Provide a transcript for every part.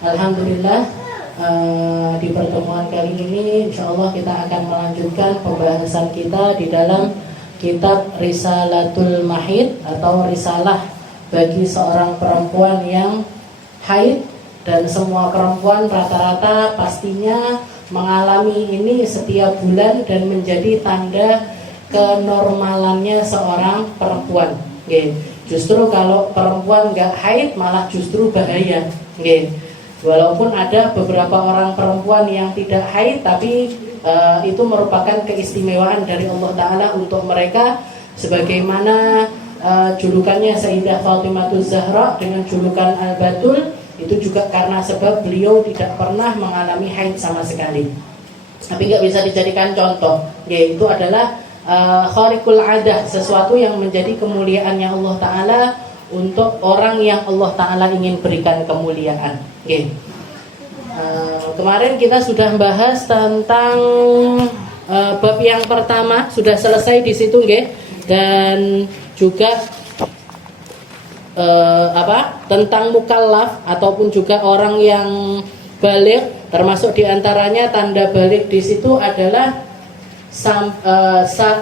Alhamdulillah, di pertemuan kali ini insya Allah kita akan melanjutkan pembahasan kita di dalam kitab Risalatul Mahid atau risalah bagi seorang perempuan yang haid. Dan semua perempuan rata-rata pastinya mengalami ini setiap bulan dan menjadi tanda kenormalannya seorang perempuan. Justru kalau perempuan nggak haid malah justru bahaya. Walaupun ada beberapa orang perempuan yang tidak haid, tapi itu merupakan keistimewaan dari Allah Ta'ala untuk mereka. Sebagaimana julukannya Sayyidah Fatimahuz Zahra dengan julukan Al-Batul, itu juga karena sebab beliau tidak pernah mengalami haid sama sekali. Tapi nggak bisa dijadikan contoh. Itu adalah khariqul adah, sesuatu yang menjadi kemuliaannya Allah Ta'ala untuk orang yang Allah Ta'ala ingin berikan kemuliaan. Kemarin kita sudah bahas tentang bab yang pertama, sudah selesai di situ, dan juga tentang mukallaf ataupun juga orang yang baligh, termasuk diantaranya tanda baligh di situ adalah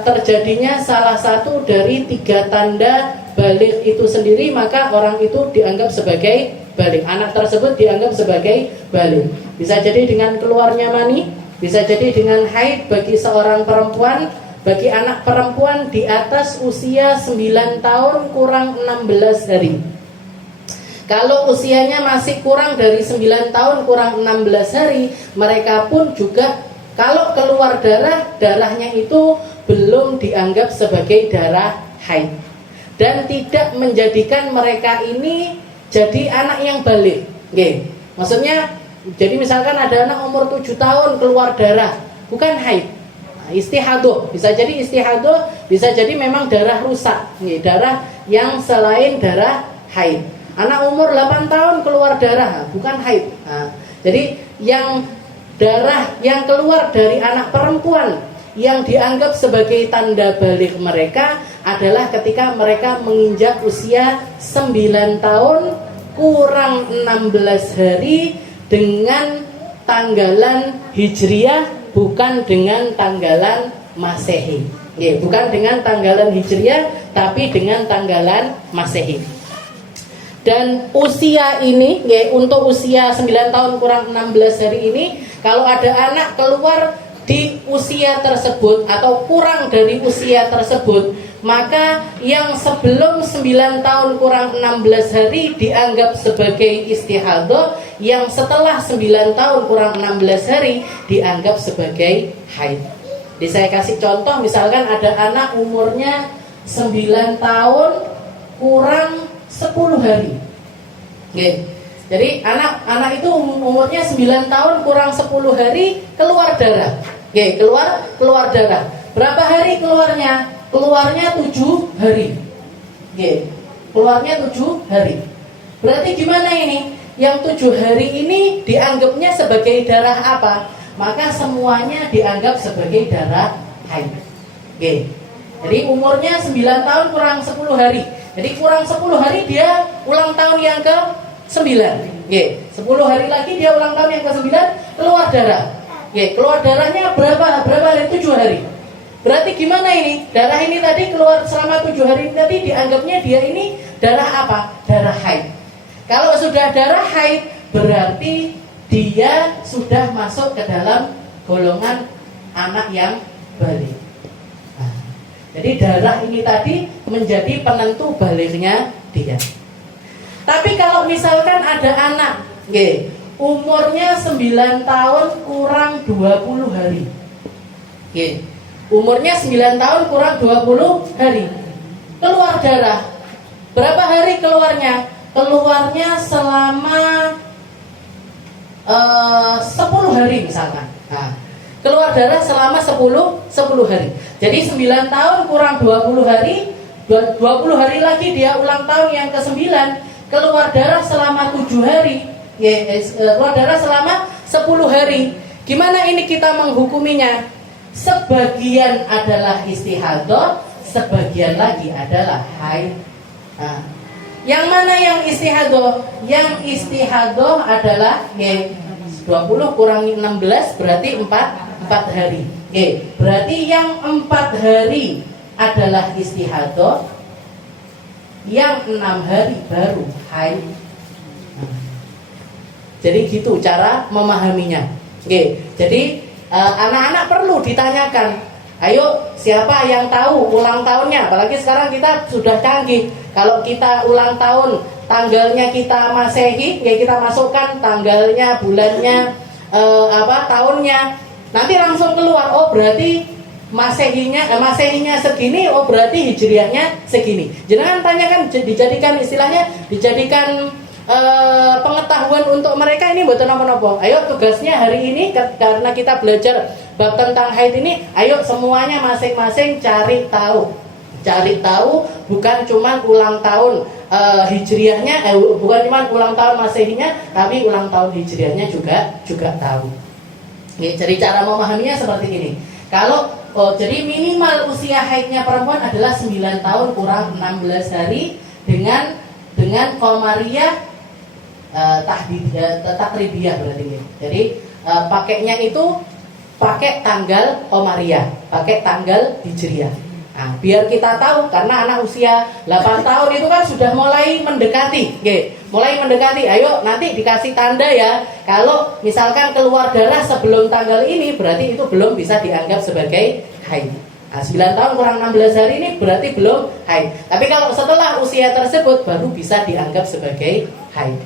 terjadinya salah satu dari 3 tanda baligh itu sendiri, maka orang itu dianggap sebagai baligh. Anak tersebut dianggap sebagai baligh. Bisa jadi dengan keluarnya mani, bisa jadi dengan haid bagi seorang perempuan, bagi anak perempuan di atas usia 9 tahun kurang 16 hari. Kalau usianya masih kurang dari 9 tahun kurang 16 hari, mereka pun juga kalau keluar darahnya itu belum dianggap sebagai darah haid dan tidak menjadikan mereka ini jadi anak yang baligh. Maksudnya, jadi misalkan ada anak umur 7 tahun keluar darah, bukan haid, istihadah. Bisa jadi istihadah, bisa jadi memang darah rusak, darah yang selain darah haid. Anak umur 8 tahun keluar darah, bukan haid. Jadi yang darah yang keluar dari anak perempuan yang dianggap sebagai tanda baligh mereka adalah ketika mereka menginjak usia 9 tahun kurang 16 hari dengan tanggalan Hijriyah, bukan dengan tanggalan Masehi. Bukan dengan tanggalan Hijriyah, tapi dengan tanggalan Masehi. Dan usia ini, untuk usia 9 tahun kurang 16 hari ini, kalau ada anak keluar di usia tersebut atau kurang dari usia tersebut, maka yang sebelum 9 tahun kurang 16 hari dianggap sebagai istihadah, yang setelah 9 tahun kurang 16 hari dianggap sebagai haid. Jadi saya kasih contoh, misalkan ada anak umurnya 9 tahun kurang 10 hari. Jadi anak itu umurnya 9 tahun kurang 10 hari keluar darah. Keluar darah. Berapa hari keluarnya? Keluarnya 7 hari. Keluarnya 7 hari. Berarti gimana ini? Yang 7 hari ini dianggapnya sebagai darah apa? Maka semuanya dianggap sebagai darah haid. Jadi umurnya 9 tahun kurang 10 hari. Jadi kurang 10 hari dia ulang tahun yang ke-9. 10 hari lagi dia ulang tahun yang ke-9, keluar darah. Keluar darahnya berapa hari? 7 hari. Berarti gimana ini? Darah ini tadi keluar selama 7 hari tadi dianggapnya dia ini darah apa? Darah haid. Kalau sudah darah haid, berarti dia sudah masuk ke dalam golongan anak yang baligh. Jadi darah ini tadi menjadi penentu balighnya dia. Tapi kalau misalkan ada anak, umurnya 9 tahun kurang 20 hari. Umurnya 9 tahun kurang 20 hari. Keluar darah. Berapa hari keluarnya? Keluarnya selama 10 hari misalkan. Keluar darah selama 10 hari. Jadi 9 tahun kurang 20 hari, 20 hari lagi dia ulang tahun yang ke-9, keluar darah selama 7 hari. Keluar darah selama 10 hari. Gimana ini kita menghukuminya? Sebagian adalah istihadah, sebagian lagi adalah haid. Yang mana yang istihadoh? Yang istihadoh adalah 20 kurangi 16 berarti 4 hari. Berarti yang 4 hari adalah istihadoh, yang 6 hari baru haid. Jadi gitu cara memahaminya. Jadi anak-anak perlu ditanyakan. Ayo, siapa yang tahu ulang tahunnya? Apalagi sekarang kita sudah canggih. Kalau kita ulang tahun, tanggalnya kita Masehi, ya kita masukkan tanggalnya, bulannya, tahunnya. Nanti langsung keluar. Oh, berarti Masehinya segini. Oh, berarti Hijriahnya segini. Jangan tanyakan, dijadikan istilahnya, dijadikan pengetahuan untuk mereka ini buat apa-apa. Ayo, tugasnya hari ini karena kita belajar bab tentang haid ini, ayo semuanya masing-masing cari tahu. Cari tahu bukan cuma ulang tahun Hijriahnya, bukan cuma ulang tahun Masehinya, tapi ulang tahun Hijriahnya juga tahu. Jadi cara memahaminya seperti ini. Jadi minimal usia haidnya perempuan adalah 9 tahun kurang 16 hari dengan Qamariyah takribiyah berarti ini. Jadi pakainya itu pakai tanggal Qamariyah, pakai tanggal Hijriah. Nah, biar kita tahu, karena anak usia 8 tahun itu kan sudah mulai mendekati, mulai mendekati. Ayo nanti dikasih tanda ya. Kalau misalkan keluar darah sebelum tanggal ini, berarti itu belum bisa dianggap sebagai haid. Nah, 9 tahun kurang 16 hari ini berarti belum haid. Tapi kalau setelah usia tersebut baru bisa dianggap sebagai haid.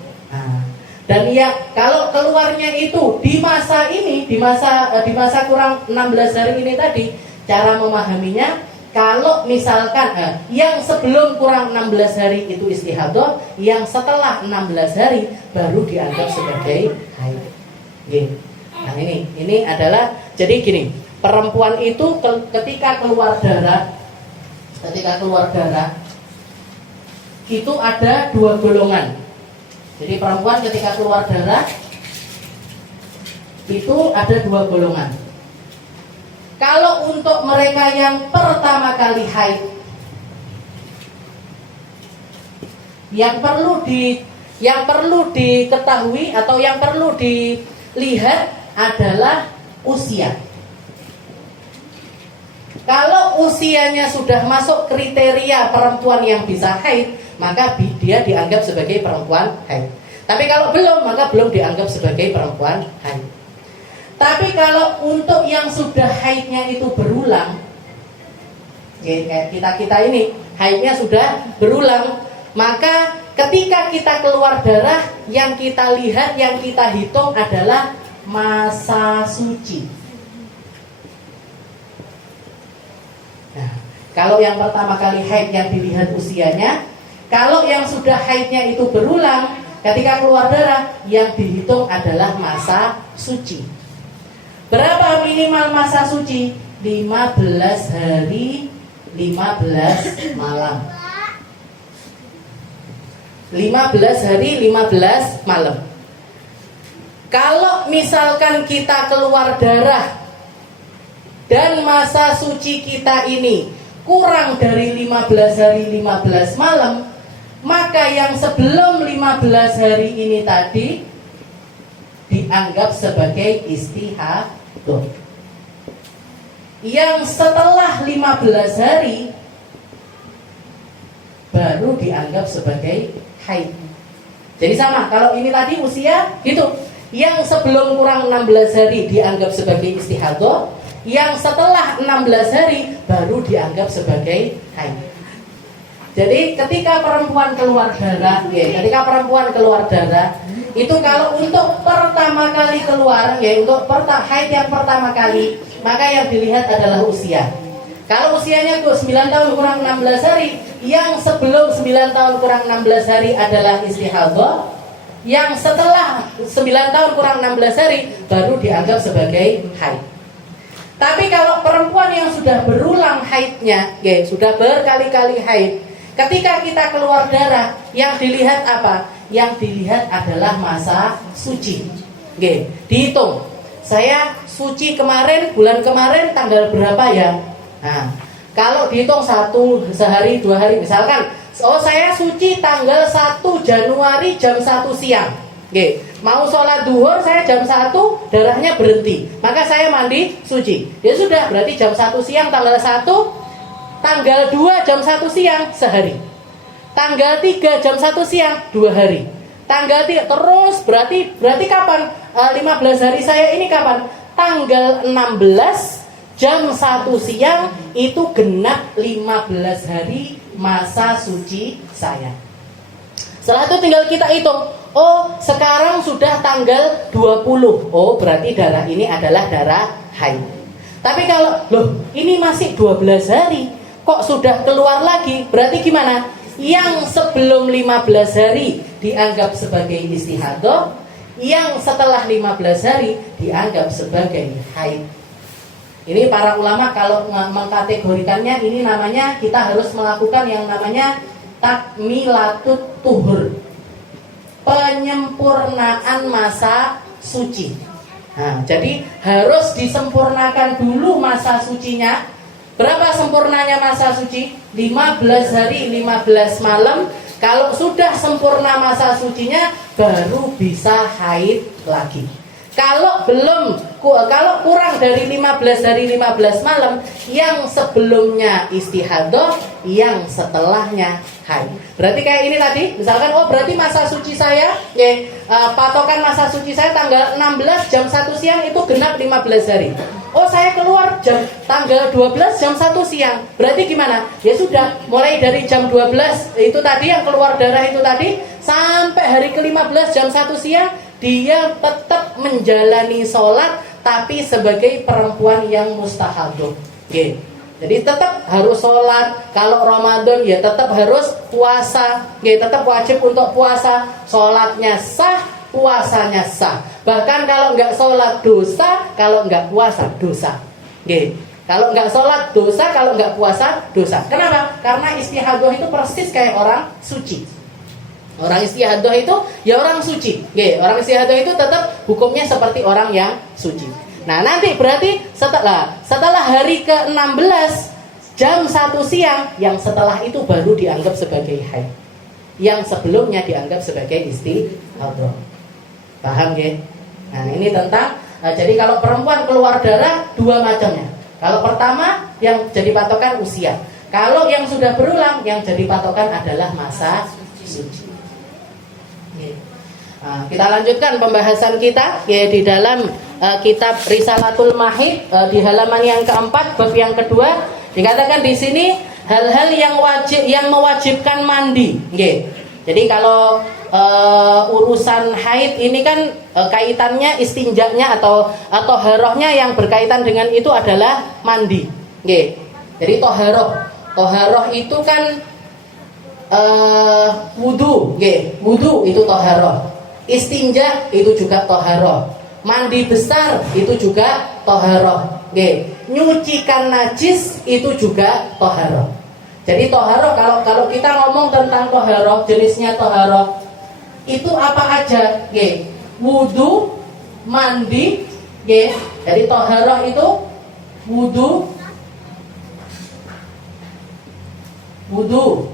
Dan ya kalau keluarnya itu di masa ini, di masa kurang 16 hari ini tadi, cara memahaminya, kalau misalkan yang sebelum kurang 16 hari itu istihadah, yang setelah 16 hari baru dianggap sebagai haid. Nah ini adalah, jadi gini, perempuan itu ketika keluar darah itu ada 2 golongan. Jadi perempuan ketika keluar darah itu ada 2 golongan. Kalau untuk mereka yang pertama kali haid, yang perlu diketahui atau yang perlu dilihat adalah usia. Kalau usianya sudah masuk kriteria perempuan yang bisa haid, maka dia dianggap sebagai perempuan haid. Tapi kalau belum, maka belum dianggap sebagai perempuan haid. Tapi kalau untuk yang sudah haidnya itu berulang, kayak kita ini haidnya sudah berulang, maka ketika kita keluar darah, yang kita lihat, yang kita hitung adalah masa suci. Nah, kalau yang pertama kali haid yang dilihat usianya, kalau yang sudah haidnya itu berulang, ketika keluar darah, yang dihitung adalah masa suci. Berapa minimal masa suci? 15 hari, 15 malam. 15 hari, 15 malam. Kalau misalkan kita keluar darah dan masa suci kita ini kurang dari 15 hari 15 malam, maka yang sebelum 15 hari ini tadi dianggap sebagai istihadah. Yang setelah 15 hari baru dianggap sebagai haid. Jadi sama, kalau ini tadi usia gitu, yang sebelum kurang 16 hari dianggap sebagai istihadah, yang setelah 16 hari baru dianggap sebagai haid. Jadi ketika perempuan keluar darah, itu kalau untuk pertama kali keluar, untuk haid yang pertama kali, maka yang dilihat adalah usia. Kalau usianya 9 tahun kurang 16 hari, yang sebelum 9 tahun kurang 16 hari adalah istihadah, yang setelah 9 tahun kurang 16 hari baru dianggap sebagai haid. Tapi kalau perempuan yang sudah berulang haidnya, sudah berkali-kali haid, ketika kita keluar darah, yang dilihat apa? Yang dilihat adalah masa suci. Dihitung. Saya suci kemarin, bulan kemarin tanggal berapa ya? Nah, kalau dihitung 1 sehari 2 hari, misalkan Oh, saya suci tanggal 1 Januari jam 1 siang. Oke, mau sholat duhur saya jam 1 darahnya berhenti, maka saya mandi suci. Ya sudah, berarti jam 1 siang tanggal 1, tanggal 2 jam 1 siang sehari. Tanggal 3 jam 1 siang 2 hari. Tanggal 3 terus berarti kapan? 15 hari saya ini kapan? Tanggal 16 jam 1 siang itu genap 15 hari masa suci saya. Setelah itu tinggal kita hitung. Oh, sekarang sudah tanggal 20. Oh, berarti darah ini adalah darah haid. Tapi kalau, loh, ini masih 12 hari, kok sudah keluar lagi? Berarti gimana? Yang sebelum 15 hari dianggap sebagai istihadah, yang setelah 15 hari dianggap sebagai haid. Ini para ulama kalau mengkategorikannya, ini namanya kita harus melakukan yang namanya takmilatut tuhur, penyempurnaan masa suci. Nah, jadi harus disempurnakan dulu masa sucinya. Berapa sempurnanya masa suci? 15 hari 15 malam. Kalau sudah sempurna masa sucinya, baru bisa haid lagi. Kalau kurang dari 15 hari 15 malam, yang sebelumnya istihadah, yang setelahnya haid. Berarti kayak ini tadi, misalkan berarti masa suci saya, patokan masa suci saya tanggal 16 jam 1 siang itu genap 15 hari. Oh, saya keluar tanggal 12 jam 1 siang. Berarti gimana? Ya sudah, mulai dari jam 12 itu tadi yang keluar darah itu tadi sampai hari ke-15 jam 1 siang dia tetap menjalani sholat, tapi sebagai perempuan yang mustahadah. Okay. Jadi tetap harus sholat. Kalau Ramadan ya tetap harus puasa. Okay. Tetap wajib untuk puasa. Sholatnya sah, puasanya sah. Bahkan kalau nggak sholat dosa, kalau nggak puasa dosa. Okay. Kalau nggak sholat dosa, kalau nggak puasa dosa. Kenapa? Karena istihadah itu persis kayak orang suci. Orang istihadah itu ya orang suci. Oke, orang istihadah itu tetap hukumnya seperti orang yang suci. Nah, nanti berarti setelah hari ke-16 jam 1 siang, yang setelah itu baru dianggap sebagai haid. Yang sebelumnya dianggap sebagai istihadah. Paham ya? Nah, ini tentang jadi kalau perempuan keluar darah dua macamnya. Kalau pertama yang jadi patokan usia. Kalau yang sudah berulang yang jadi patokan adalah masa suci. Nah, kita lanjutkan pembahasan kita ya di dalam kitab Risalatul Mahid di halaman yang keempat bab yang kedua dikatakan di sini hal-hal yang mewajibkan mandi. Okay. Jadi kalau urusan haid ini kan kaitannya istinjaknya atau toharohnya yang berkaitan dengan itu adalah mandi. Okay. Jadi toharoh itu kan wudu, wudu itu toharoh. Istinja itu juga toharoh. Mandi besar itu juga toharoh. Nyucikan najis itu juga toharoh. Jadi toharoh kalau kita ngomong tentang toharoh, jenisnya toharoh itu apa aja? Wudu, mandi, jadi toharoh itu wudu,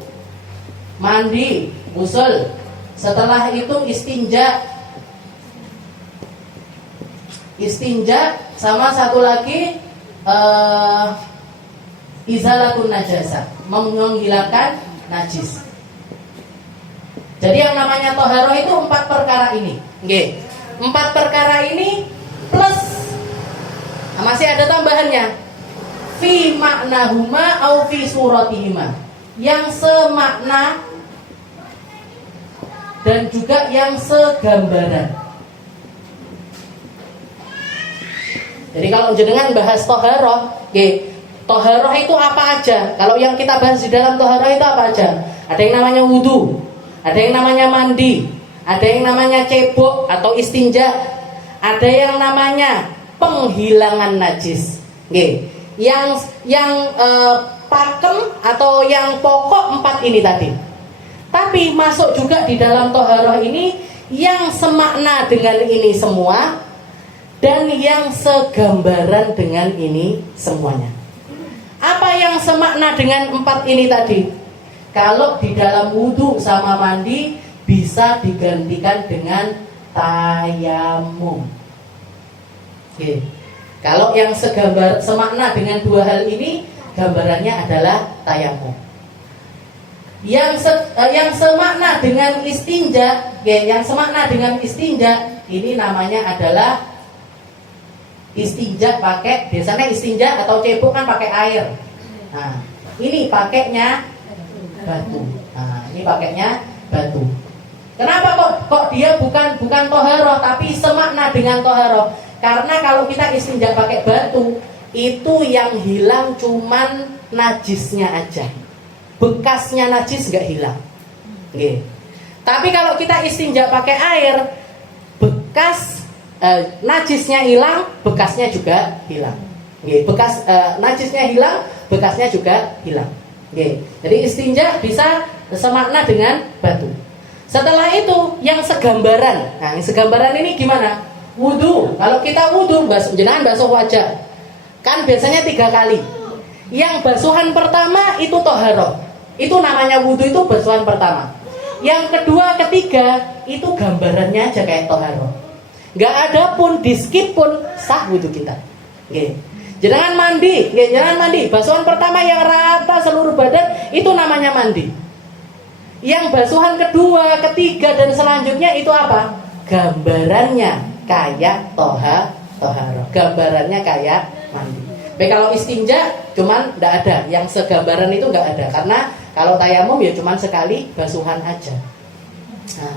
mandi, ghusl. Setelah itu istinja sama satu lagi izalatun najasa, menghilangkan najis. Jadi yang namanya toharoh itu 4 perkara ini. 4 perkara ini plus masih ada tambahannya. Fi maknahuma au fi suratihima, yang semakna dan juga yang segambaran. Jadi kalau jenengan bahas toharoh, toharoh itu apa aja? Kalau yang kita bahas di dalam toharoh itu apa aja? Ada yang namanya wudu, ada yang namanya mandi, ada yang namanya cebok atau istinja, ada yang namanya penghilangan najis. Yang pakem atau yang pokok 4 ini tadi. Tapi masuk juga di dalam toharoh ini yang semakna dengan ini semua dan yang segambaran dengan ini semuanya. Apa yang semakna dengan 4 ini tadi? Kalau di dalam wudhu sama mandi bisa digantikan dengan tayamum. Oke. Kalau yang semakna dengan dua hal ini, gambarannya adalah tayamum. Yang semakna dengan istinja, yang semakna dengan istinja ini namanya adalah istinja pakai, biasanya istinja atau cebok kan pakai air. Nah, ini pakainya batu. Nah, ini pakainya batu. Kenapa kok dia bukan toharoh tapi semakna dengan toharoh? Karena kalau kita istinja pakai batu, itu yang hilang cuman najisnya aja. Bekasnya najis nggak hilang. Oke. Tapi kalau kita istinja pakai air, bekas najisnya hilang, bekasnya juga hilang. Oke. Bekas najisnya hilang, bekasnya juga hilang. Oke. Jadi istinja bisa semakna dengan batu. Setelah itu yang segambaran. Nah, yang segambaran ini gimana? Wudu. Kalau kita wudu, jenengan basuh wajah. Kan biasanya 3 kali. Yang basuhan pertama itu toharoh. Itu namanya wudu, itu basuhan pertama. Yang kedua, ketiga itu gambarannya aja kayak toharoh. Gak ada pun di skip pun sah wudu kita. Oke. Jangan mandi, jangan mandi. Basuhan pertama yang rata seluruh badan itu namanya mandi. Yang basuhan kedua, ketiga dan selanjutnya itu apa? Gambarannya kayak toharoh. Gambarannya kayak mandi. Baik, kalau istinja cuman tidak ada, yang segambaran itu nggak ada. Karena kalau tayamum ya cuman sekali basuhan aja. Nah,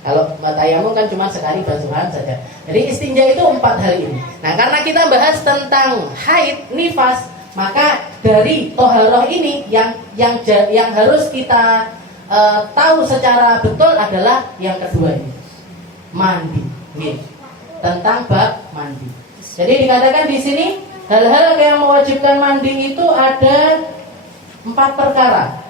kalau tayamum kan cuma sekali basuhan saja. Jadi istinja itu 4 hal ini. Nah, karena kita bahas tentang haid, nifas, maka dari toharoh ini yang harus kita tahu secara betul adalah yang kedua ini, mandi. Tentang bab mandi. Jadi dikatakan di sini hal-hal yang mewajibkan mandi itu ada 4 perkara.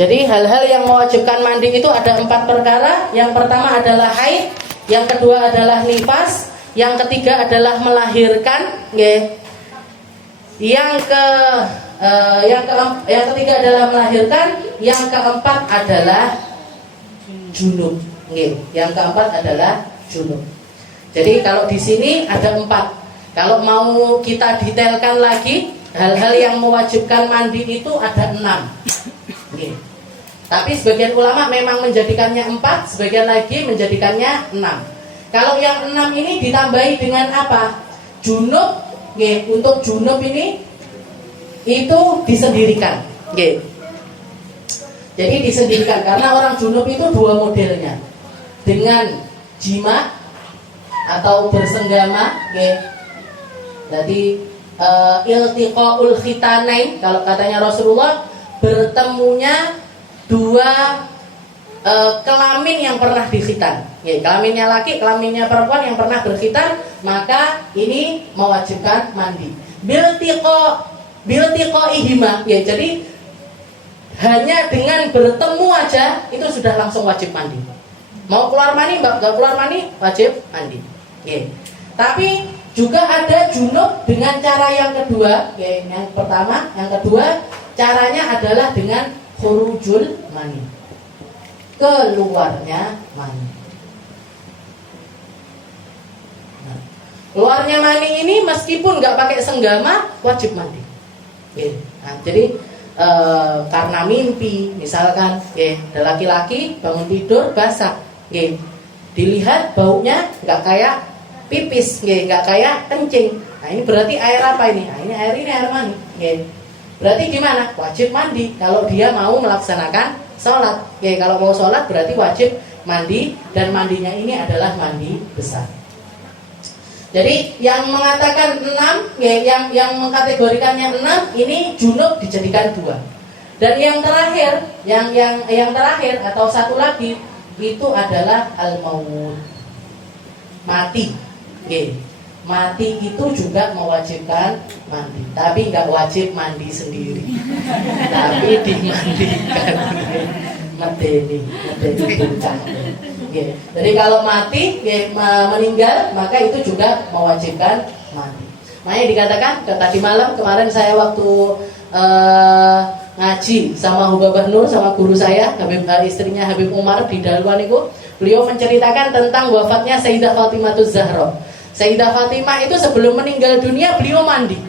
Jadi hal-hal yang mewajibkan mandi itu ada 4 perkara. Yang pertama adalah haid, yang kedua adalah nifas, yang ketiga adalah melahirkan, yang ketiga adalah melahirkan, yang keempat adalah junub. Yang keempat adalah junub. Jadi kalau di sini ada 4. Kalau mau kita detailkan lagi, hal-hal yang mewajibkan mandi itu ada 6. Tapi sebagian ulama memang menjadikannya 4, sebagian lagi menjadikannya 6. Kalau yang 6 ini ditambahi dengan apa? Junub. Untuk junub ini itu disendirikan. Jadi disendirikan karena orang junub itu 2 modelnya. Dengan jima atau bersenggama, jadi iltiqaul khitanain, kalau katanya Rasulullah, bertemunya 2 kelamin yang pernah dikhitan. Kelaminnya laki, kelaminnya perempuan yang pernah berkhitan, maka ini mewajibkan mandi. Biltiqaihima, jadi hanya dengan bertemu aja itu sudah langsung wajib mandi. Mau keluar mani, nggak keluar mani, wajib mandi. Tapi juga ada junub dengan cara yang kedua. Yang pertama, yang kedua caranya adalah dengan khurujul mani, keluarnya mani. Nah, keluarnya mani ini meskipun nggak pakai senggama wajib mandi. Nah, jadi karena mimpi, misalkan, ada laki-laki bangun tidur basah. Dilihat baunya nggak kayak pipis, nggak kayak kencing. Nah, ini berarti air apa ini? Nah, ini air mani. Berarti gimana? Wajib mandi kalau dia mau melaksanakan sholat. Kalau mau sholat berarti wajib mandi, dan mandinya ini adalah mandi besar. Jadi yang mengatakan 6, yang mengkategorikannya 6 ini junub dijadikan 2. Dan yang terakhir, yang terakhir atau satu lagi itu adalah al-maut, mati. Mati itu juga mewajibkan mandi, tapi nggak wajib mandi sendiri, tapi dimandikan medeni puncak. Jadi kalau mati, meninggal, maka itu juga mewajibkan mandi. Makanya dikatakan tadi malam kemarin saya waktu ngaji sama Hubabah Nur sama guru saya istrinya Habib Umar di Dalwan itu, beliau menceritakan tentang wafatnya Sayyidah Fatimah Zahra. Sayyidah Fatimah itu sebelum meninggal dunia beliau mandi,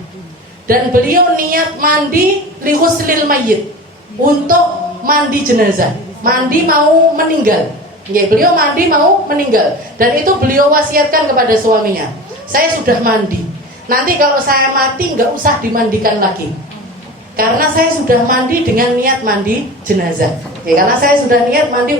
dan beliau niat mandi li ghuslil mayyit, untuk mandi jenazah, mandi mau meninggal. Ya, beliau mandi mau meninggal, dan itu beliau wasiatkan kepada suaminya, saya sudah mandi, nanti kalau saya mati nggak usah dimandikan lagi, karena saya sudah mandi dengan niat mandi jenazah. Ya, karena saya sudah niat mandi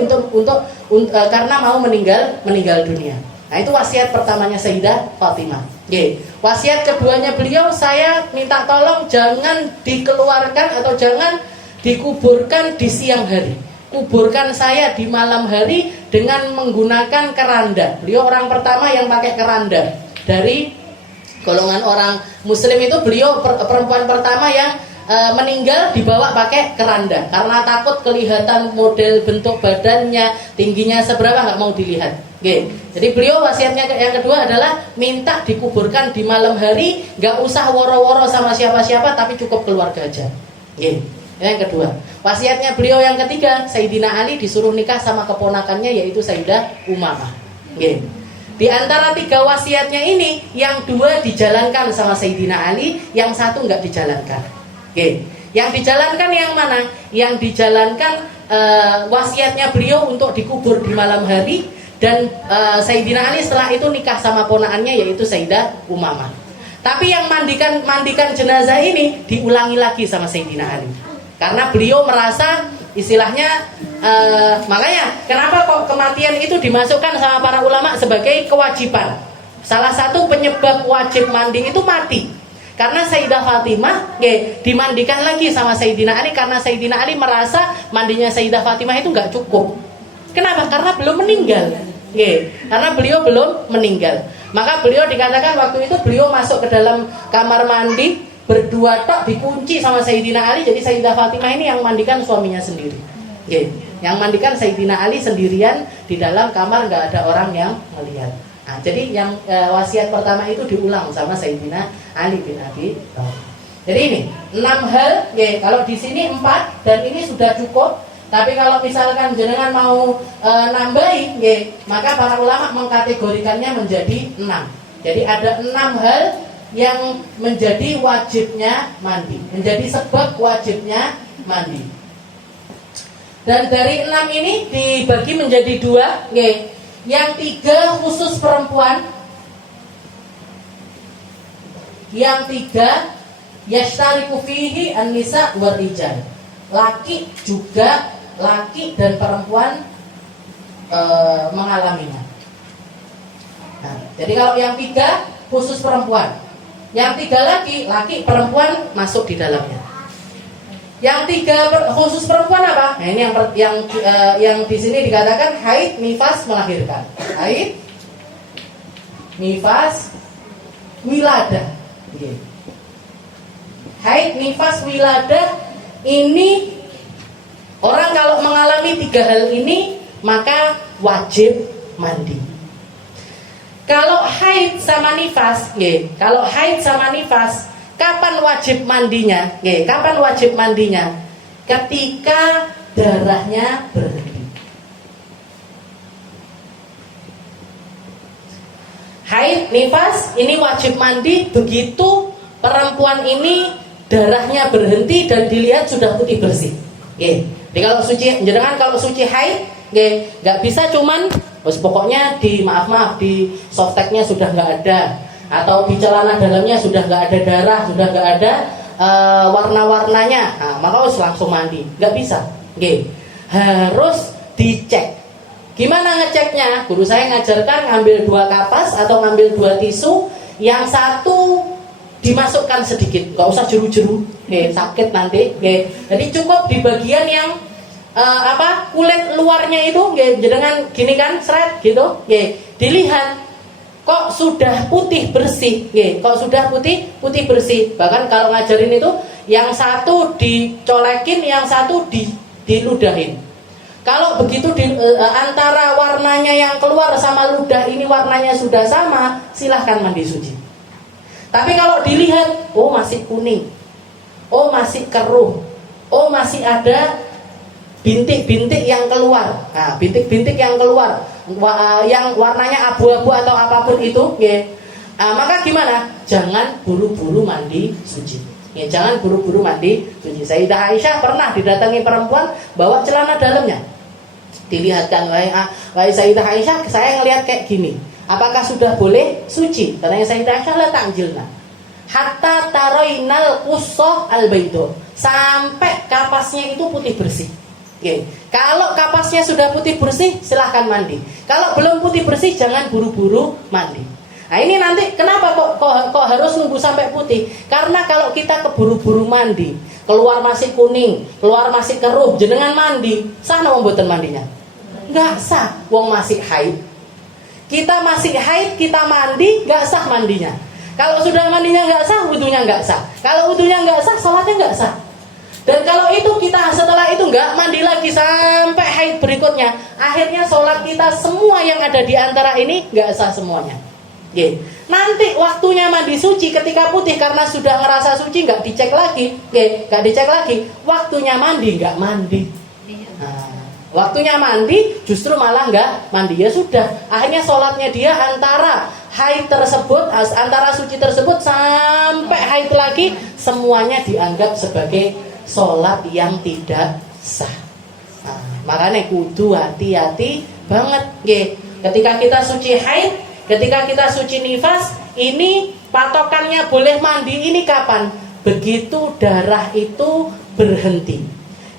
karena mau meninggal dunia. Nah, itu wasiat pertamanya Sayyidah Fatimah. Ya. Wasiat keduanya beliau, saya minta tolong jangan dikeluarkan atau jangan dikuburkan di siang hari. Kuburkan saya di malam hari dengan menggunakan keranda. Beliau orang pertama yang pakai keranda. Dari golongan orang muslim itu beliau perempuan pertama yang meninggal dibawa pakai keranda, karena takut kelihatan model bentuk badannya, tingginya seberapa, nggak mau dilihat. Oke. Jadi beliau wasiatnya yang kedua adalah minta dikuburkan di malam hari, nggak usah woro-woro sama siapa-siapa, tapi cukup keluarga aja. Oke. Yang kedua, wasiatnya beliau yang ketiga, Sayyidina Ali disuruh nikah sama keponakannya yaitu Sayyidah Umamah. Oke. Di antara tiga wasiatnya ini, yang dua dijalankan sama Sayyidina Ali, yang satu nggak dijalankan. Oke, yang dijalankan yang mana? Yang dijalankan wasiatnya beliau untuk dikubur di malam hari, dan Sayyidina Ali setelah itu nikah sama ponakannya yaitu Sayyidah Umamah. Tapi yang mandikan jenazah ini diulangi lagi sama Sayyidina Ali, karena beliau merasa istilahnya makanya kenapa kok kematian itu dimasukkan sama para ulama sebagai kewajiban. Salah satu penyebab wajib mandi itu mati. Karena Sayyidah Fatimah dimandikan lagi sama Sayyidina Ali, karena Sayyidina Ali merasa mandinya Sayyidah Fatimah itu nggak cukup. Kenapa? Karena belum meninggal. Karena beliau belum meninggal. Maka beliau dikatakan waktu itu beliau masuk ke dalam kamar mandi berdua tok, dikunci sama Sayyidina Ali. Jadi Sayyidah Fatimah ini yang mandikan suaminya sendiri. Yang mandikan Sayyidina Ali sendirian di dalam kamar, nggak ada orang yang melihat. Nah, jadi yang wasiat pertama itu diulang sama Sayyidina Ali bin Abi Thalib. Jadi ini 6 hal, kalau di sini 4 dan ini sudah cukup. Tapi kalau misalkan jenengan mau nambahi, maka para ulama mengkategorikannya menjadi 6. Jadi ada 6 hal yang menjadi wajibnya mandi, menjadi sebab wajibnya mandi. Dan dari 6 ini dibagi menjadi 2, Yang 3 khusus perempuan, yang 3 yashtariku fihi an-nisa war rijal. Laki dan perempuan mengalaminya. Nah, jadi kalau yang 3 khusus perempuan, yang 3 laki perempuan masuk di dalamnya. Yang 3 khusus perempuan apa? Nah, ini yang di sini dikatakan haid, nifas, melahirkan. Haid, nifas, wiladah. Haid, nifas, wiladah, ini orang kalau mengalami 3 hal ini maka wajib mandi. Kalau haid sama nifas, kapan wajib mandinya? Kapan wajib mandinya? Ketika darahnya berhenti. Haid, nifas, ini wajib mandi begitu perempuan ini darahnya berhenti dan dilihat sudah putih bersih. Jadi kalau suci, jangan kalau suci haid, nggak bisa cuman, pokoknya di softteknya sudah nggak ada, atau di celana dalamnya sudah nggak ada darah, sudah nggak ada warna-warnanya, maka harus langsung mandi. Nggak bisa, harus dicek. Gimana ngeceknya? Guru saya ngajarkan ngambil 2 kapas atau ngambil 2 tisu, yang satu dimasukkan sedikit, nggak usah jeru-jeru, sakit nanti. Jadi cukup di bagian yang kulit luarnya itu, dengan gini kan, seret gitu, dilihat. Kok sudah putih bersih, kok sudah putih bersih. Bahkan kalau ngajarin itu, yang satu dicolekin, yang satu diludahin. Kalau begitu antara warnanya yang keluar sama ludah ini warnanya sudah sama, silahkan mandi suci. Tapi kalau dilihat, oh masih kuning, oh masih keruh, Oh, masih ada bintik-bintik yang keluar. Nah, bintik-bintik yang keluar yang warnanya abu-abu atau apapun itu, ya. Maka gimana? Jangan buru-buru mandi suci. Ya, jangan buru-buru mandi suci. Sayyidah Aisyah pernah didatangi perempuan bawa celana dalamnya. Dilihatkan, wahai Sayyidah Aisyah, saya ngelihat kayak gini. Apakah sudah boleh suci? Katanya Sayyidah Aisyah, la ta'jilna hatta taroinal qusah al-baido, sampai kapasnya itu putih bersih. Oke. Kalau kapasnya sudah putih bersih, silahkan mandi. Kalau belum putih bersih, jangan buru-buru mandi. Nah, ini nanti kenapa kok harus nunggu sampai putih? Karena kalau kita keburu-buru mandi, keluar masih kuning, keluar masih keruh, jenengan mandi, sah napa mboten mandinya? Enggak sah, wong masih haid. Kita masih haid, kita mandi, enggak sah mandinya. Kalau sudah mandinya nggak sah, wudunya nggak sah. Kalau wudunya nggak sah, sholatnya nggak sah. Dan kalau itu kita setelah itu nggak mandi lagi sampai haid berikutnya, akhirnya sholat kita semua yang ada di antara ini nggak sah semuanya. Oke. Nanti waktunya mandi suci ketika putih karena sudah ngerasa suci nggak dicek lagi, nggak dicek lagi. Waktunya mandi nggak mandi. Waktunya mandi justru malah nggak mandi, ya sudah. Akhirnya sholatnya dia antara haid tersebut, antara suci tersebut sampai haid lagi, semuanya dianggap sebagai sholat yang tidak sah. Makanya kudu hati-hati banget, nggih. Ketika kita suci haid, ketika kita suci nifas, ini patokannya boleh mandi ini kapan? Begitu darah itu berhenti.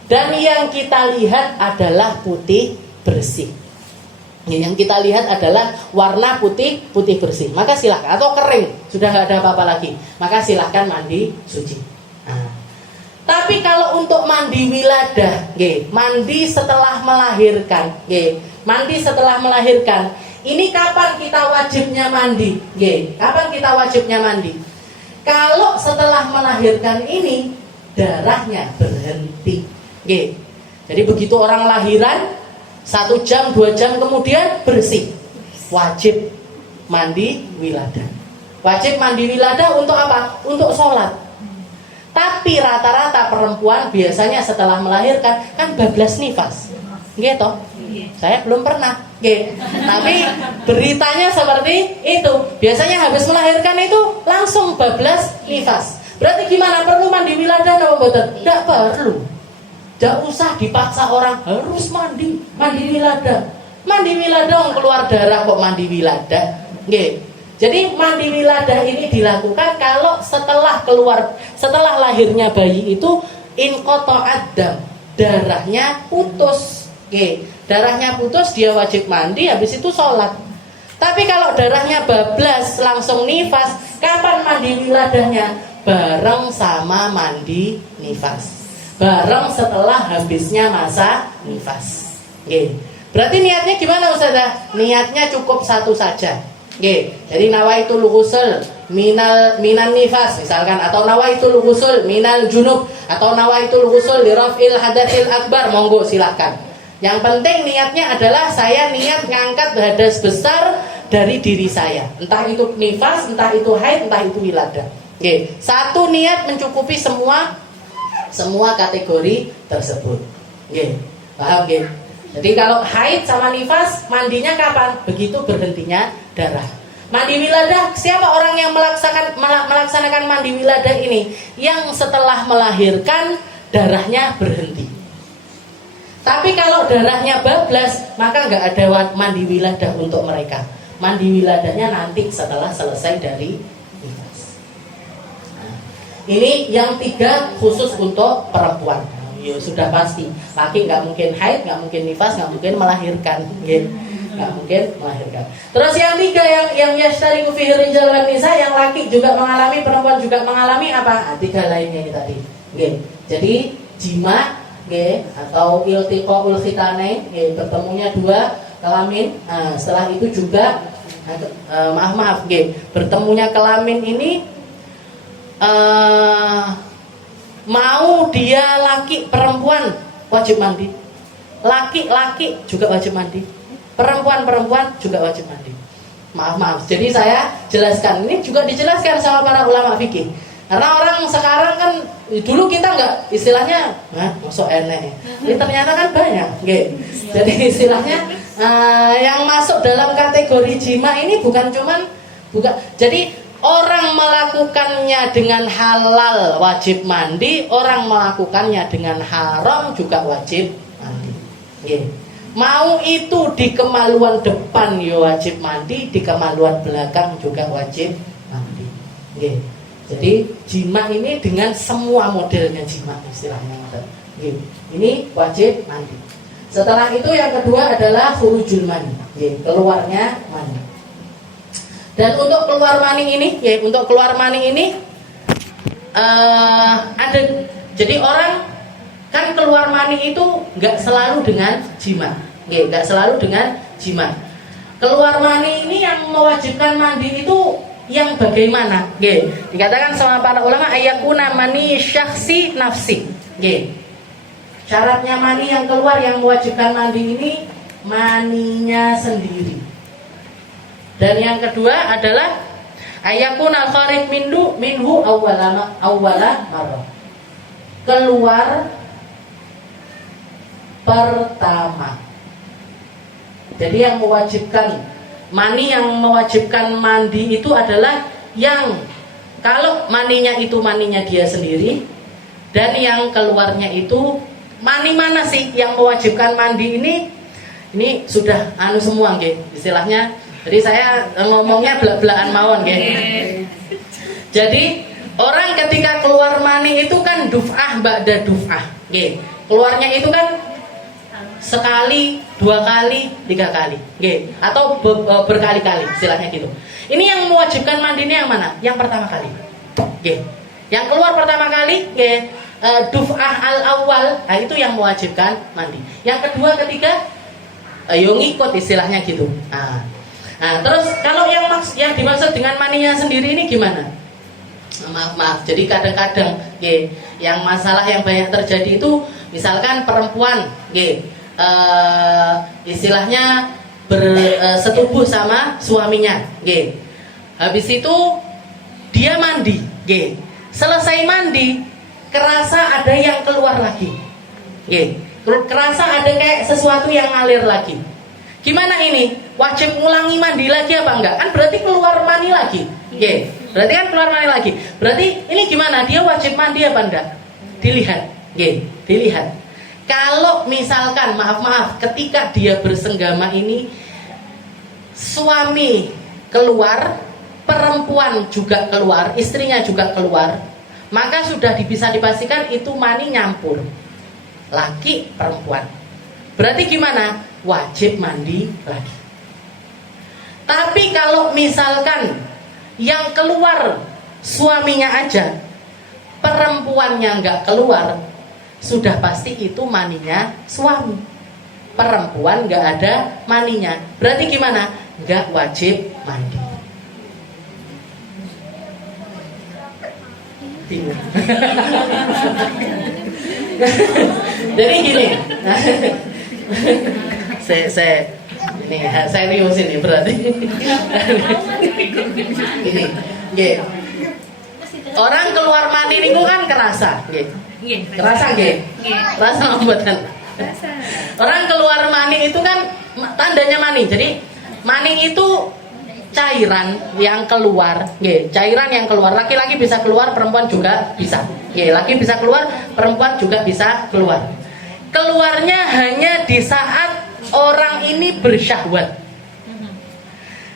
Dan yang kita lihat adalah putih bersih. Yang kita lihat adalah warna putih bersih. Maka silahkan, atau kering, sudah nggak ada apa-apa lagi, maka silahkan mandi suci. Tapi kalau untuk mandi wiladah, mandi setelah melahirkan, mandi setelah melahirkan, ini kapan kita wajibnya mandi? Kapan kita wajibnya mandi? Kalau setelah melahirkan ini darahnya berhenti. Jadi begitu orang lahiran 1 jam 2 jam kemudian bersih, wajib mandi wiladah. Wajib mandi wiladah untuk apa? Untuk sholat. Tapi rata-rata perempuan biasanya setelah melahirkan kan bablas nifas, gitu. Saya belum pernah, tapi beritanya seperti itu. Biasanya habis melahirkan itu langsung bablas nifas. Berarti gimana? Perlu mandi wiladah atau betul? Tidak perlu. Tidak usah dipaksa orang harus mandi wiladah. Mandi wiladah keluar darah kok mandi wiladah. Jadi mandi wiladah ini dilakukan kalau setelah lahirnya bayi itu inqata'ad dam, darahnya putus. Darahnya putus, dia wajib mandi, habis itu sholat. Tapi kalau darahnya bablas langsung nifas, kapan mandi wiladahnya? Bareng sama mandi nifas, bareng setelah habisnya masa nifas. Berarti niatnya gimana Ustazah? Niatnya cukup satu saja. Jadi nawaitul ghusl minan nifas misalkan, atau nawaitul ghusl minal junub, atau nawaitul ghusl li raf'il hadatsil akbar, monggo silahkan. Yang penting niatnya adalah saya niat ngangkat hadas besar dari diri saya. Entah itu nifas, entah itu haid, entah itu wiladah. Satu niat mencukupi semua kategori tersebut. Paham? Jadi kalau haid sama nifas mandinya kapan? Begitu berhentinya darah. Mandi wiladah, siapa orang yang melaksanakan mandi wiladah ini? Yang setelah melahirkan darahnya berhenti. Tapi kalau darahnya bablas, maka nggak ada mandi wiladah untuk mereka. Mandi wiladahnya nanti setelah selesai dari nifas. Ini yang 3 khusus untuk perempuan. Ya sudah pasti, laki nggak mungkin haid, nggak mungkin nifas, nggak mungkin melahirkan, nggak mungkin melahirkan. Terus yang 3 yang yashtariku fihi rijal wan nisa, yang laki juga mengalami, perempuan juga mengalami apa? 3 lainnya ini tadi. Jadi jima, atau iltiqaul khitanain, bertemunya 2 kelamin. Nah, setelah itu juga bertemunya kelamin ini mau dia laki perempuan wajib mandi, laki juga wajib mandi, perempuan juga wajib mandi. Maaf. Jadi saya jelaskan, ini juga dijelaskan sama para ulama fikih. Karena orang sekarang kan dulu kita nggak istilahnya, masuk enek. Ini ternyata kan banyak, okay. Jadi istilahnya yang masuk dalam kategori jima ini bukan. Jadi orang melakukannya dengan halal wajib mandi, orang melakukannya dengan haram juga wajib mandi. Okay. Mau itu di kemaluan depan ya wajib mandi, di kemaluan belakang juga wajib mandi. Okay. Jadi jima ini dengan semua modelnya jima istilahnya. Ini wajib mandi. Setelah itu yang kedua adalah khurujul mani, keluarnya mani. Dan untuk keluar mani ini, ada. Jadi orang kan keluar mani itu nggak selalu dengan jima, nggak selalu dengan jima. Keluar mani ini yang mewajibkan mandi itu yang bagaimana? Dikatakan sama para ulama ayakuna mani syakhsi nafsi. Syaratnya mani yang keluar yang mewajibkan mandi ini maninya sendiri. Dan yang kedua adalah ayakuna kharij minhu awwala marrah. Keluar pertama. Jadi yang mewajibkan mani yang mewajibkan mandi itu adalah yang kalau maninya itu maninya dia sendiri, dan yang keluarnya itu mani mana sih yang mewajibkan mandi ini sudah semua istilahnya. Jadi saya ngomongnya belak-belakan mawon Jadi orang ketika keluar mani itu kan duf'ah ba'da duf'ah. Keluarnya itu kan sekali, 2 kali, 3 kali, atau berkali-kali, istilahnya gitu. Ini yang mewajibkan mandi ini yang mana? Yang pertama kali, yang keluar pertama kali, duf'ah al-awwal, itu yang mewajibkan mandi. Yang kedua, ketiga, ngikut istilahnya gitu. Nah, terus kalau yang dimaksud dengan maninya sendiri ini gimana? Maaf. Jadi kadang-kadang, yang masalah yang banyak terjadi itu, misalkan perempuan, istilahnya bersetubuh sama suaminya, habis itu dia mandi, selesai mandi kerasa ada yang keluar lagi, kerasa ada kayak sesuatu yang ngalir lagi. Gimana ini? Wajib ngulangi mandi lagi apa enggak? Kan berarti keluar mani lagi, berarti kan keluar mani lagi. Berarti ini gimana? Dia wajib mandi apa enggak? Dilihat, dilihat. Kalau misalkan maaf ketika dia bersenggama ini suami keluar, perempuan juga keluar, istrinya juga keluar, maka sudah bisa dipastikan itu mani nyampur, laki perempuan. Berarti gimana? Wajib mandi lagi. Tapi kalau misalkan yang keluar suaminya aja, perempuannya nggak keluar, sudah pasti itu maninya suami. Perempuan nggak ada maninya, berarti gimana? Nggak wajib mandi. Bingung. Jadi gini, saya serius ini berarti. Ini, orang keluar mani niku kan kerasa, kerasa mboten. Orang keluar mani itu kan tandanya mani. Jadi mani itu cairan yang keluar, cairan yang keluar. Laki-laki bisa keluar, perempuan juga bisa. Laki bisa keluar, perempuan juga bisa keluar. Keluarnya hanya di saat orang ini bersyahwat.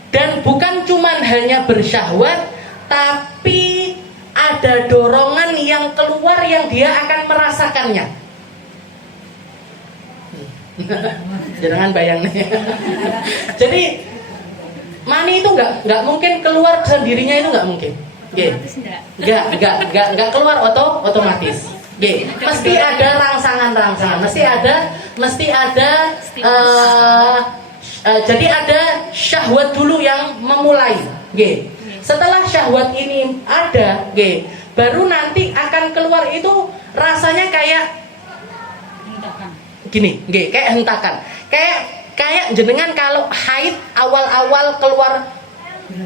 Dan bukan cuman hanya bersyahwat, tapi ada dorongan yang keluar yang dia akan merasakannya. Jangan bayangin. Jadi mani itu nggak mungkin keluar sendirinya, itu nggak mungkin. Nggak keluar otomatis. Mesti ada rangsangan, mesti ada jadi ada syahwat dulu yang memulai. Setelah syahwat ini ada, baru nanti akan keluar itu rasanya kayak gini, kayak hentakan, kayak jenengan kalau haid awal-awal keluar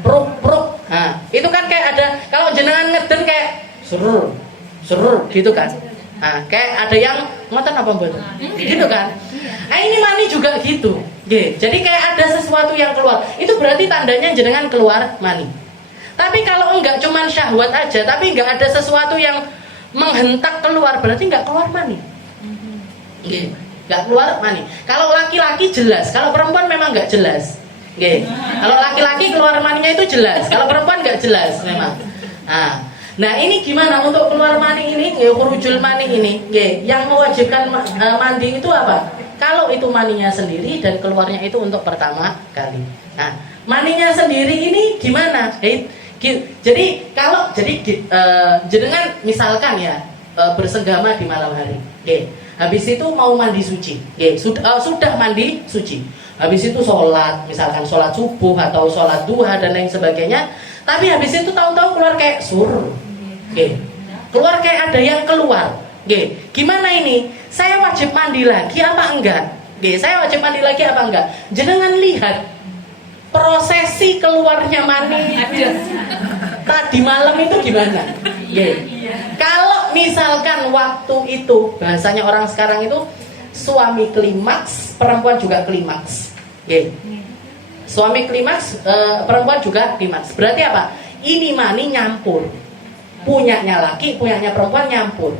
pruk. Nah, itu kan kayak ada, kalau jenengan ngeden kayak Serur, serur gitu kan. Nah, kayak ada yang ngoten apa mboten? Gitu kan. Nah, ini mani juga gitu. Jadi kayak ada sesuatu yang keluar. Itu berarti tandanya jenengan keluar mani. Tapi kalau enggak cuman syahwat aja, tapi enggak ada sesuatu yang menghentak keluar, berarti enggak keluar mani. Enggak keluar mani. Kalau laki-laki jelas, kalau perempuan memang enggak jelas. Kalau laki-laki keluar maninya itu jelas, kalau perempuan enggak jelas memang. Nah ini gimana untuk keluar mani ini, khurujul mani ini, yang mewajibkan mandi itu apa? Kalau itu maninya sendiri dan keluarnya itu untuk pertama kali. Nah maninya sendiri ini gimana? Jadi kalau jenengan misalkan ya bersenggama di malam hari, habis itu mau mandi suci, sudah mandi suci, habis itu sholat, misalkan sholat subuh atau sholat duha dan lain sebagainya. Tapi habis itu tahu-tahu keluar kayak sur. Keluar kayak ada yang keluar. Gimana ini? Saya wajib mandi lagi apa enggak? Saya wajib mandi lagi apa enggak? Jangan lihat prosesi keluarnya mani tadi malam itu gimana? Kalau misalkan waktu itu, bahasanya orang sekarang itu suami klimaks, perempuan juga klimaks. Suami klimaks, perempuan juga klimaks. Berarti apa? Ini mani nyampur. Punyanya laki, punyanya perempuan nyampur.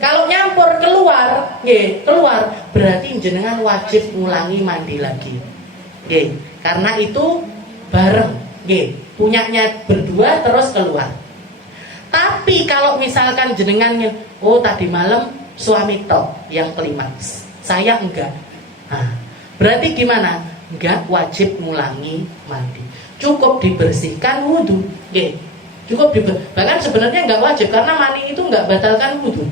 Kalau nyampur keluar, keluar, berarti jenengan wajib ngulangi mandi lagi. Karena itu bareng, punyanya berdua terus keluar. Tapi kalau misalkan jenengannya, tadi malam suami tok yang klimaks, saya enggak. Berarti gimana? Enggak wajib ngulangi mandi. Cukup dibersihkan wudhu. Cukup bahkan sebenarnya nggak wajib karena mani itu nggak batalkan wudhu.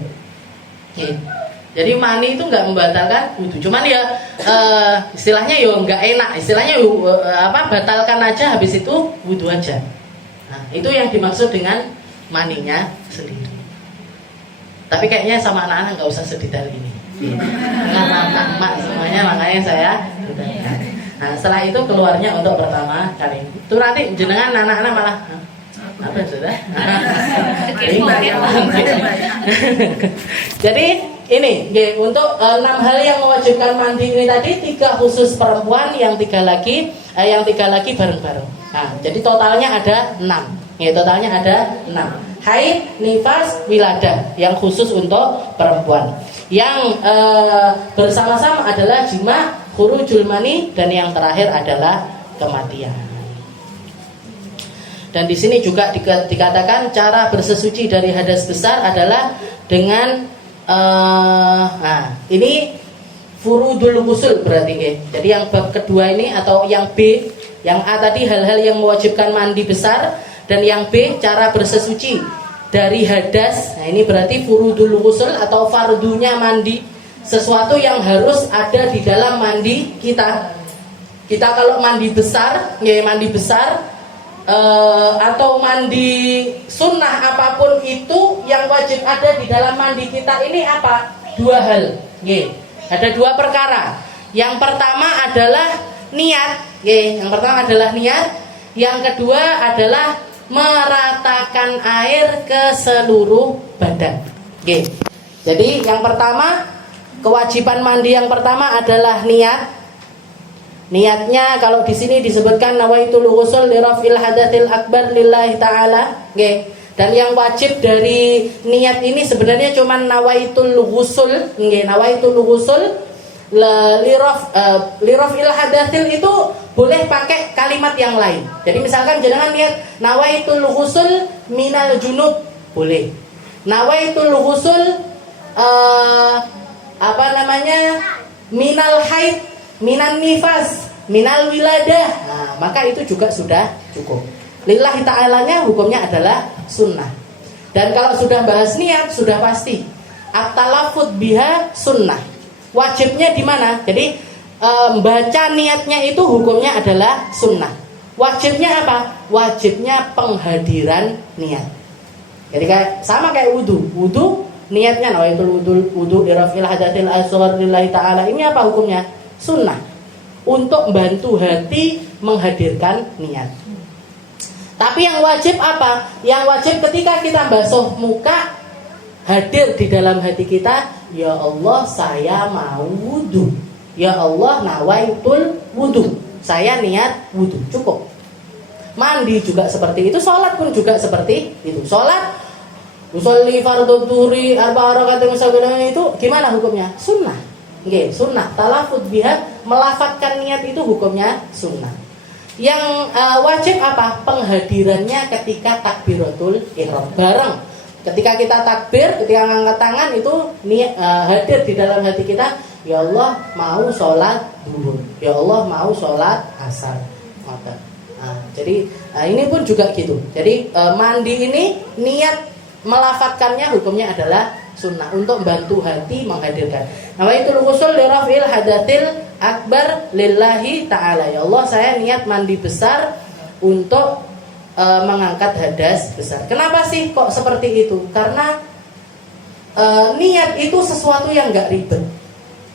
Jadi mani itu nggak membatalkan wudhu. Cuman ya istilahnya ya nggak enak. Istilahnya batalkan aja habis itu wudhu aja. Nah itu yang dimaksud dengan maninya sendiri. Tapi kayaknya sama anak-anak nggak usah sedetail ini. Mak semuanya makanya saya. Nah setelah itu keluarnya untuk pertama kali. Itu nanti jenengan anak-anak malah apa sudah? Jadi ini untuk 6 hal yang mewajibkan mandi ini tadi, 3 khusus perempuan, yang 3 laki bareng-bareng. Nah, jadi totalnya ada 6. Totalnya ada 6. Haid, nifas, wiladah yang khusus untuk perempuan. Yang bersama-sama adalah jima, khurujul mani, dan yang terakhir adalah kematian. Dan di sini juga dikatakan cara bersesuci dari hadas besar adalah dengan ini furudul ghusl berarti Jadi yang bab kedua ini atau yang B, yang A tadi hal-hal yang mewajibkan mandi besar, dan yang B cara bersesuci dari hadas. Nah ini berarti furudul ghusl atau fardunya mandi, sesuatu yang harus ada di dalam mandi kita. Kita kalau mandi besar, atau mandi sunnah apapun itu, yang wajib ada di dalam mandi kita ini apa? 2 hal. Ada 2 perkara. Yang pertama adalah niat. Yang pertama adalah niat. Yang kedua adalah meratakan air ke seluruh badan. Jadi yang pertama, kewajiban mandi yang pertama adalah niat. Niatnya kalau di sini disebutkan nawaitul ghusl li raf'il hadatsil akbar lillahi ta'ala. Dan yang wajib dari niat ini sebenarnya cuma nawaitul ghusl, nawaitul ghusl li raf'il hadatsil itu boleh pakai kalimat yang lain. Jadi misalkan jangan niat nawaitul ghusl minal junub, boleh. Nawaitul ghusl minal haid, minan nifas, minal wiladah. Nah, maka itu juga sudah cukup. Lillahi ta'alanya hukumnya adalah sunnah. Dan kalau sudah bahas niat sudah pasti at-talafud biha sunnah. Wajibnya di mana? Jadi baca niatnya itu hukumnya adalah sunnah. Wajibnya apa? Wajibnya penghadiran niat. Jadi sama kayak wudu. Wudu niatnya nawaitul wudu irafil hadatsil asghar lillahi ta'ala. Ini apa hukumnya? Sunnah, untuk membantu hati menghadirkan niat. Tapi yang wajib apa? Yang wajib ketika kita basuh muka, hadir di dalam hati kita, ya Allah saya mau wudu, ya Allah nawaitul wudu, saya niat wudu, cukup. Mandi juga seperti itu, sholat pun juga seperti itu. Sholat usolli fardhu dhuhri arba'a rakaatin itu gimana hukumnya? Sunnah. Nggih, sunnah. Talafut biha, melafadzkan niat itu hukumnya sunnah. Yang wajib apa? Penghadirannya ketika takbiratul ihram, bareng. Ketika kita takbir, ketika ngangkat tangan itu hadir di dalam hati kita, ya Allah mau sholat duhur, ya Allah mau sholat asar. Jadi ini pun juga gitu. Jadi mandi ini niat melafadzkannya hukumnya adalah sunnah untuk bantu hati menghadirkan. Nawaitul ghusl li raf'il hadatsil akbar lillahi ta'ala. Ya Allah saya niat mandi besar untuk mengangkat hadas besar. Kenapa sih kok seperti itu? Karena niat itu sesuatu yang enggak ribet.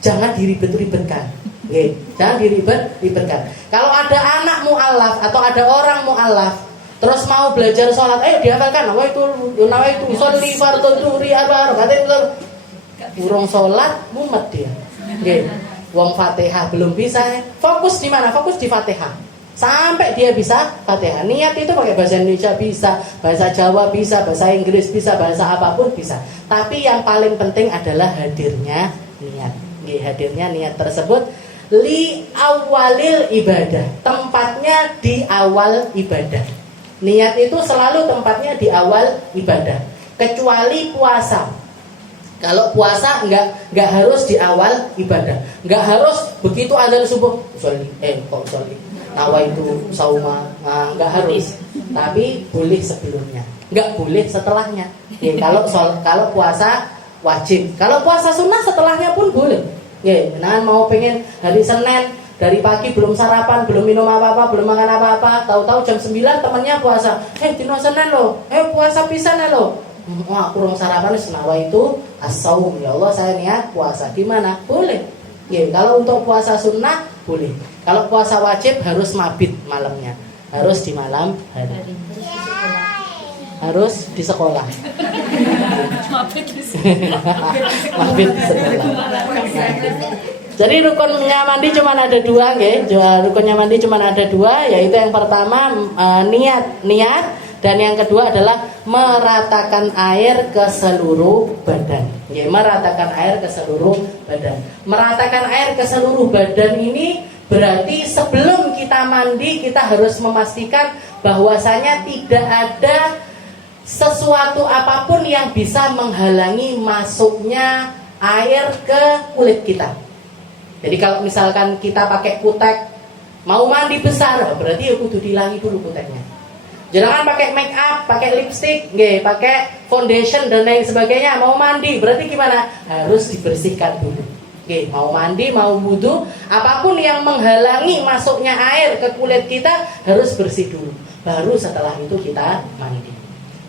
Jangan diribet-ribetkan. Oke, jangan diribet-ribetkan. Kalau ada anak mu'alaf atau ada orang mu'alaf terus mau belajar sholat, ayo dihafalkan. Nawaitu sholli fardhu dhuhri arba'a rakaatin. Urung sholat mumet dia. Oke, wong Fatihah belum bisa. Fokus di mana? Fokus di Fatihah. Sampai dia bisa Fatihah. Niat itu pakai bahasa Indonesia bisa, bahasa Jawa bisa, bahasa Inggris bisa, bahasa apapun bisa. Tapi yang paling penting adalah hadirnya niat. Oke, hadirnya niat tersebut li awalil ibadah, tempatnya di awal ibadah. Niat itu selalu tempatnya di awal ibadah, kecuali puasa. Kalau puasa enggak harus di awal ibadah, enggak harus begitu azan subuh nawaitu sauma, enggak harus. Tapi boleh sebelumnya, enggak boleh setelahnya. Ya, kalau puasa wajib, kalau puasa sunnah setelahnya pun boleh. Ya, nah mau pengen hari Senin dari pagi belum sarapan, belum minum apa-apa, belum makan apa-apa, tahu-tahu jam 9 temannya puasa. Dino Senin lo, puasa pisan lo. Wah, kurang sarapan senawa itu as-saum. Ya Allah saya niat puasa. Gimana? Boleh. Ya, kalau untuk puasa sunnah boleh. Kalau puasa wajib harus mabit malamnya. Harus di malam hari. Harus di sekolah. Mabit di sekolah. Jadi rukunnya mandi cuma ada dua, rukunnya mandi cuma ada dua, yaitu yang pertama niat, dan yang kedua adalah meratakan air ke seluruh badan. Meratakan air ke seluruh badan. Meratakan air ke seluruh badan ini berarti sebelum kita mandi kita harus memastikan bahwasanya tidak ada sesuatu apapun yang bisa menghalangi masuknya air ke kulit kita. Jadi kalau misalkan kita pakai kutek, mau mandi besar, berarti ya kudu dilangi dulu kuteknya. Jangan pakai make up, pakai lipstick, pakai foundation dan lain sebagainya. Mau mandi, berarti gimana? Harus dibersihkan dulu. Mau mandi, mau wudu, apapun yang menghalangi masuknya air ke kulit kita harus bersih dulu. Baru setelah itu kita mandi.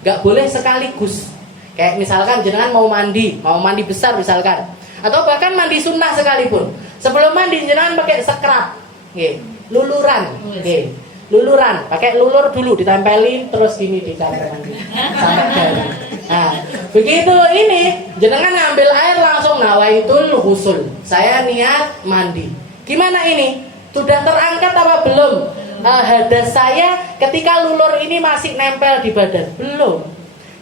Gak boleh sekaligus. Kayak misalkan jenengan mau mandi besar misalkan, atau bahkan mandi sunnah sekalipun. Sebelum mandi jenengan pakai scrub, luluran, luluran, pakai lulur dulu ditempelin terus gini di kamar mandi sampai garing. Nah, begitu ini jenengan ngambil air langsung nawaitul ghusl. Saya niat mandi. Gimana ini? Sudah terangkat apa belum? Hadas saya ketika lulur ini masih nempel di badan, belum.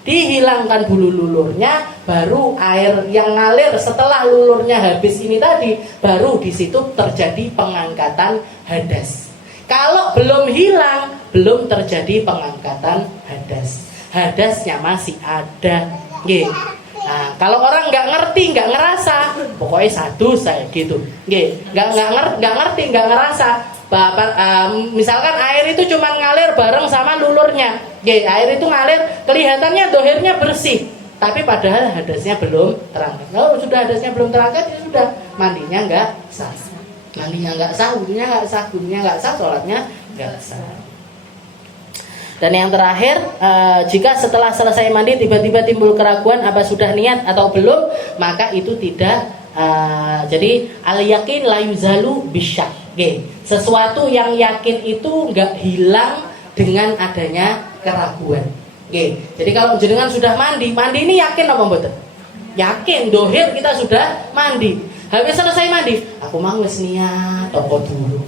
Dihilangkan dulu lulurnya, baru air yang ngalir setelah lulurnya habis ini tadi, baru di situ terjadi pengangkatan hadas. Kalau belum hilang, belum terjadi pengangkatan hadas. Hadasnya masih ada. Nah, kalau orang nggak ngerti, nggak ngerasa, pokoknya satu saya gitu. Nggak ngerti, nggak ngerasa. Misalkan air itu cuma ngalir bareng sama lulurnya, air itu ngalir kelihatannya dohirnya bersih, tapi padahal hadasnya belum terangkat. Kalau sudah hadasnya belum terangkat, ya sudah mandinya nggak sah, wudunya nggak sah, sholatnya nggak sah. Dan yang terakhir, jika setelah selesai mandi tiba-tiba timbul keraguan apa sudah niat atau belum, maka itu tidak. Jadi al yakin la yuzalu bisyak. Sesuatu yang yakin itu nggak hilang dengan adanya keraguan. Oke, jadi kalau jenengan sudah mandi ini yakin apa mboten? Yakin, dohir kita sudah mandi. Habis selesai mandi, aku mau wis niat apa dulu.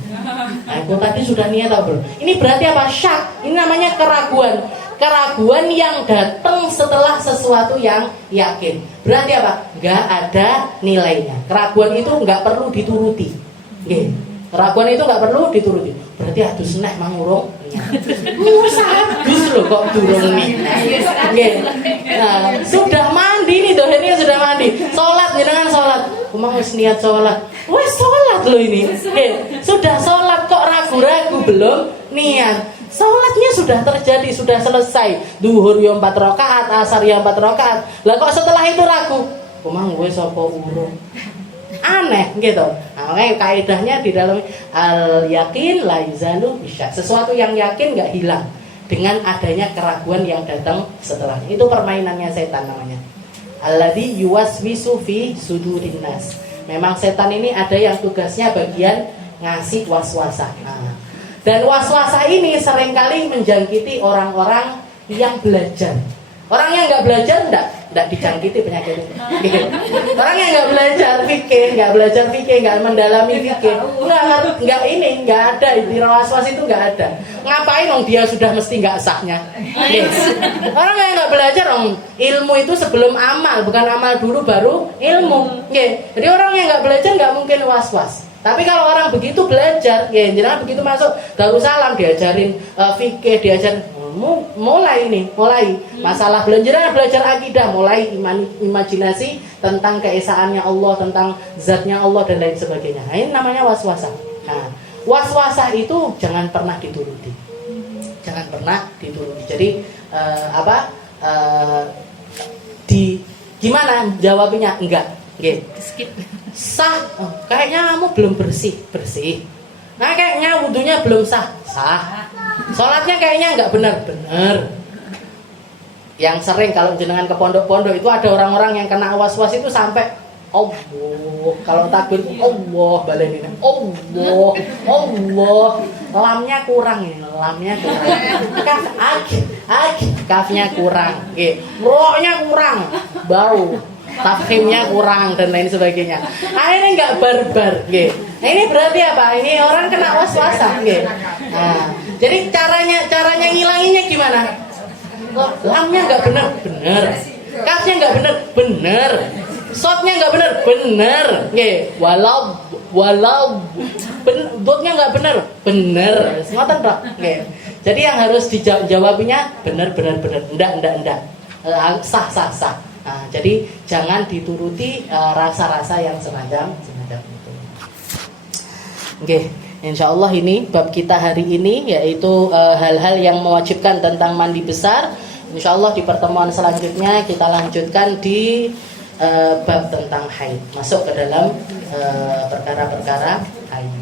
Aku tadi sudah niat apa belum? Ini berarti apa? Syak. Ini namanya keraguan. Keraguan yang datang setelah sesuatu yang yakin. Berarti apa? Nggak ada nilainya. Keraguan itu nggak perlu dituruti. Oke. Keraguan itu nggak perlu dituruti. Berarti adus nek mangurung. Sadus loh kok durung nih. Nah, sudah mandi nih, dohirnya sudah mandi. Sholat, jenengan sholat. Emang wis niat sholat. Wes sholat loh ini. Sudah sholat kok ragu-ragu belum niat. Sholatnya sudah terjadi, sudah selesai. Duhur yang 4 rakaat, asar yang 4 rakaat. Lah kok setelah itu ragu? Emang wes apa urung? Aneh gitu. Nah, makanya kaidahnya di dalam al yakin la yuzalu bisyak. Sesuatu yang yakin nggak hilang dengan adanya keraguan yang datang setelahnya. Itu permainannya setan namanya. Alladzi yuwaswisu fi sudurin nas. Memang setan ini ada yang tugasnya bagian ngasih waswasa. Nah, dan waswasa ini seringkali menjangkiti orang-orang yang belajar. Orang yang nggak belajar enggak dijangkiti penyakit itu. Orang yang nggak belajar fikih, nggak mendalami fikih, nggak ada istilah waswas itu nggak ada. Ngapain dong dia sudah mesti nggak sahnya? Orang yang nggak belajar ilmu itu sebelum amal, bukan amal dulu baru ilmu. Jadi orang yang nggak belajar nggak mungkin waswas. Tapi kalau orang begitu belajar, jangan begitu masuk Darussalam diajarin fikih, diajarin mulai masalah belajar akidah, mulai imajinasi tentang keesaannya Allah, tentang zatnya Allah dan lain sebagainya. Nah, ini namanya waswasa. Nah, waswasa itu jangan pernah dituruti. Jadi gimana jawabnya? Enggak. Skip. Sah. Kayaknya kamu belum bersih. Nah, kayaknya wudunya belum sah. Sholatnya kayaknya nggak benar. Yang sering kalau jenengan ke pondok-pondok itu ada orang-orang yang kena was-was itu sampai Allah, kalau takbir Allah balenin Allah, lamnya kurang. Kafnya kurang, rohnya kurang, bau, tafkhimnya kurang dan lain sebagainya. Akhirnya nggak barbar, Nah, ini berarti apa? Ini orang kena was-wasan, Nah, jadi caranya ngilanginnya gimana? Lamnya nggak benar, kafnya nggak benar, shotnya nggak benar, walau, dotnya nggak benar, ngoten Pak, Jadi yang harus dijawabnya benar, enggak, sah. Nah, jadi jangan dituruti rasa-rasa yang semacam itu. Insya Allah ini bab kita hari ini, yaitu hal-hal yang mewajibkan tentang mandi besar. Insya Allah di pertemuan selanjutnya kita lanjutkan di bab tentang haid, masuk ke dalam perkara-perkara haid.